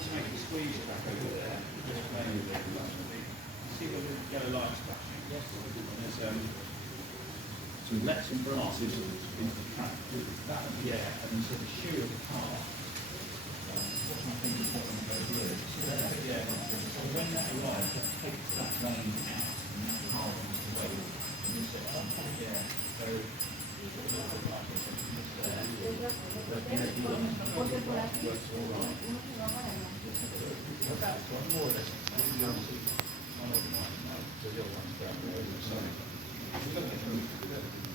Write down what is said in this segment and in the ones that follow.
to make it squeeze it back over there. Just maybe see where the yellow light's flashing. Yes. There's some lets and branches into the track. That, yeah, and so the shoe of the car. What I think is what I'm going to do. Yeah. So when that arrives, that takes that lane out, and that car wants to wait. Yeah. So it's a little bit like this. But yeah, the works all right. That's what more or less. One of them might know. The other one's down the road.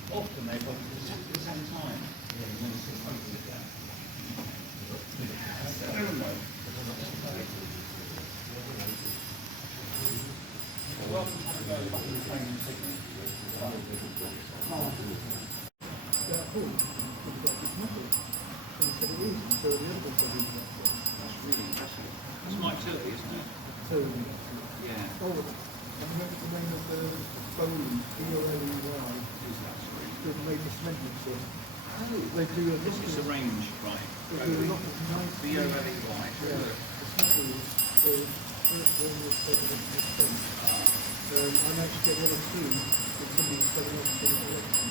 Often they've got at the same time. Yeah, you never see both of that. Welcome to go back to the training signal. That's Mike Tilly, isn't it? Yeah. Oh, I remember the name of the Foley, B-O-L-E-Y. They've made the cement mixer. They do a This is a range, right? They do a lot of nice B-O-L-E-Y. Yeah, the smugglers, the first one was taken into the state. I managed to get one or two that somebody's selling off for the collection.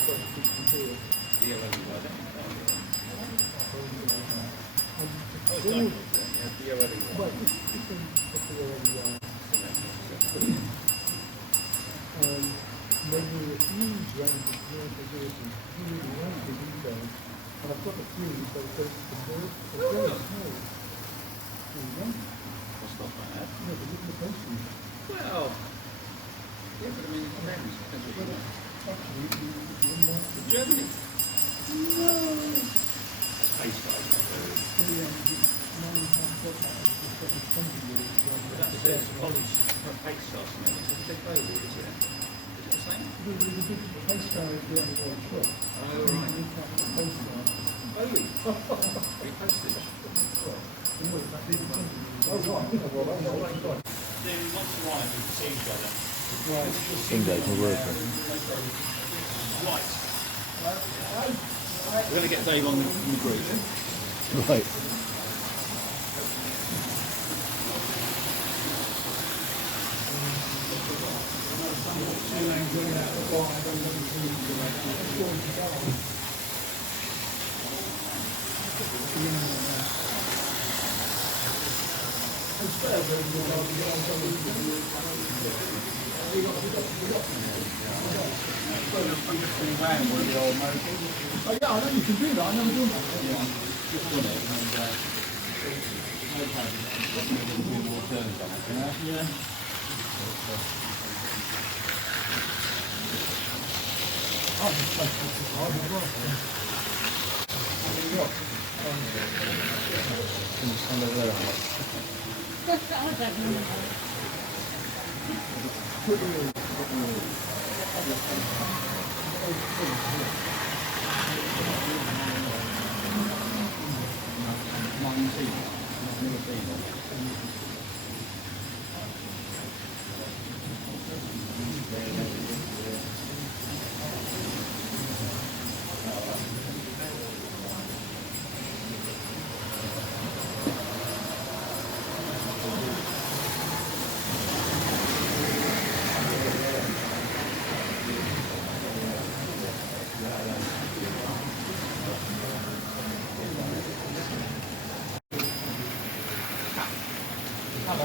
Quite a few from here. B-O-L-E-Y, Oh, it's like yeah, B-O-L-E-Y. Well, different B-O-L-E-Y. They do a huge range of facilities, huge range of details, and I've got a few, so it goes to the third, it's very small. There you go. That's not bad. No, but look at the posters. Well, yeah, but I mean, it depends. Depends what you want. Actually, if you wouldn't like to... Germany. No! Space guys. That says polish pace sauce in it. It's a big baby, is it? Is it the same? The big pace car is the only one truck. Oh, right. Baby. Free postage. Then once a while we see each other. Engage will work. Right. We're going to get Dave on the group. Right. Oh yeah, I know you can do that. I never done that. Yeah. Oh, this place is hard as well.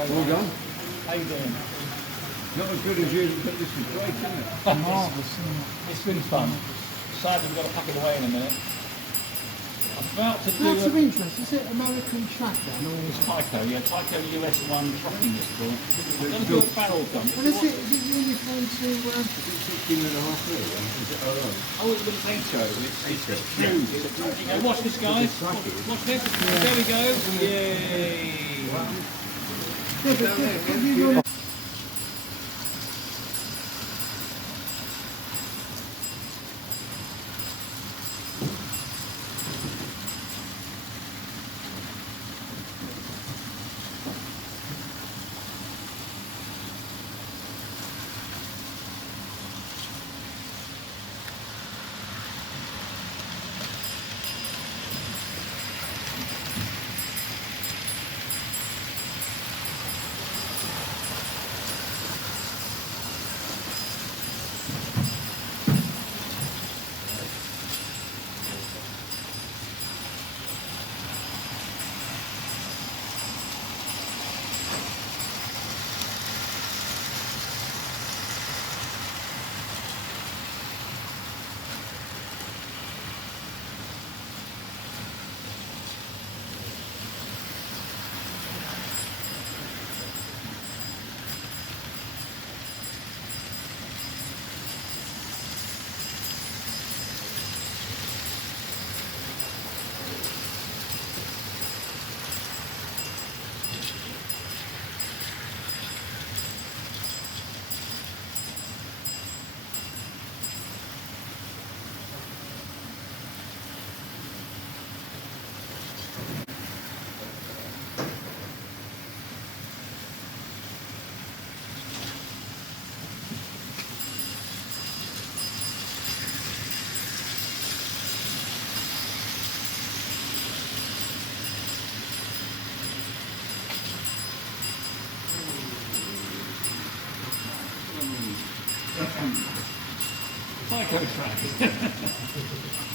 All done? How you doing? Not as good as you, but this is great, isn't it? Marvellous. It's been fun. Sadly, we've got to pack it away in a minute. I'm about to do Lots of interest. Is it American track then? Or... It's Tyco, yeah, Tyco US1 trucking is called. I'm going to do a barrel dump. And is it uniform to... 16 and a half million, is it alright? Oh, it's with NATO. It's huge. You go, watch this, guys. Watch this. There we go. Yay. Psycho track.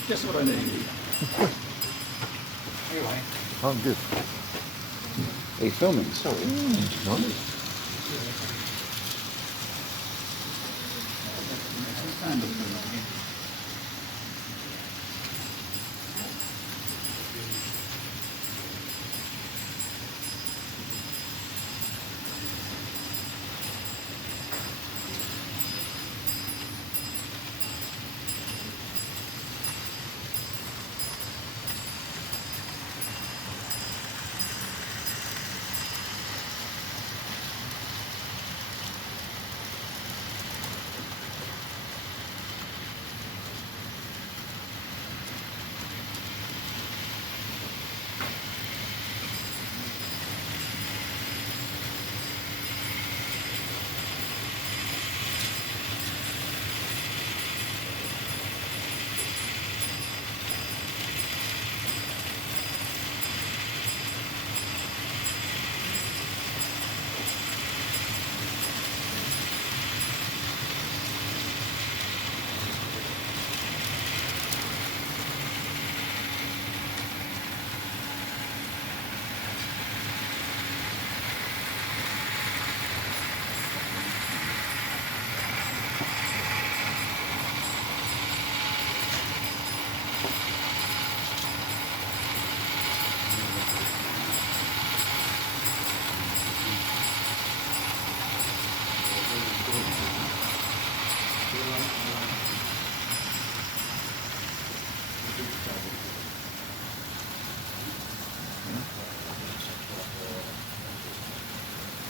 Just what I need. Anyway. I'm good. Are you filming? Sorry. Stand up for a minute.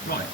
Right.